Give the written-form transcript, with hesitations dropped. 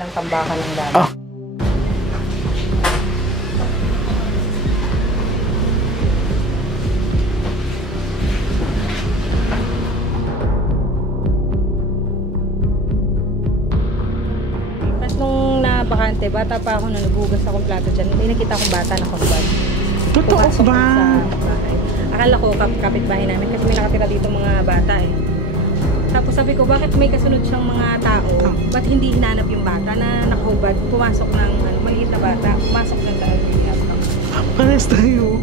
kanilang tambakan ng dagat. Ah. Tapos nung nabakante, bata pa ako nung naghugas akong plato dyan, may nakita akong bata na kumbag. Totoo Pumasok ba? sa bahay. Akala ko kapitbahay namin kasi may nakatira dito mga bata eh. Tapos sabi ko, bakit may kasunod siyang mga tao? Ba't hindi hinanap yung bata na nakahubad? Pumasok ng maliit na bata, pumasok ng loob. Pares tayo.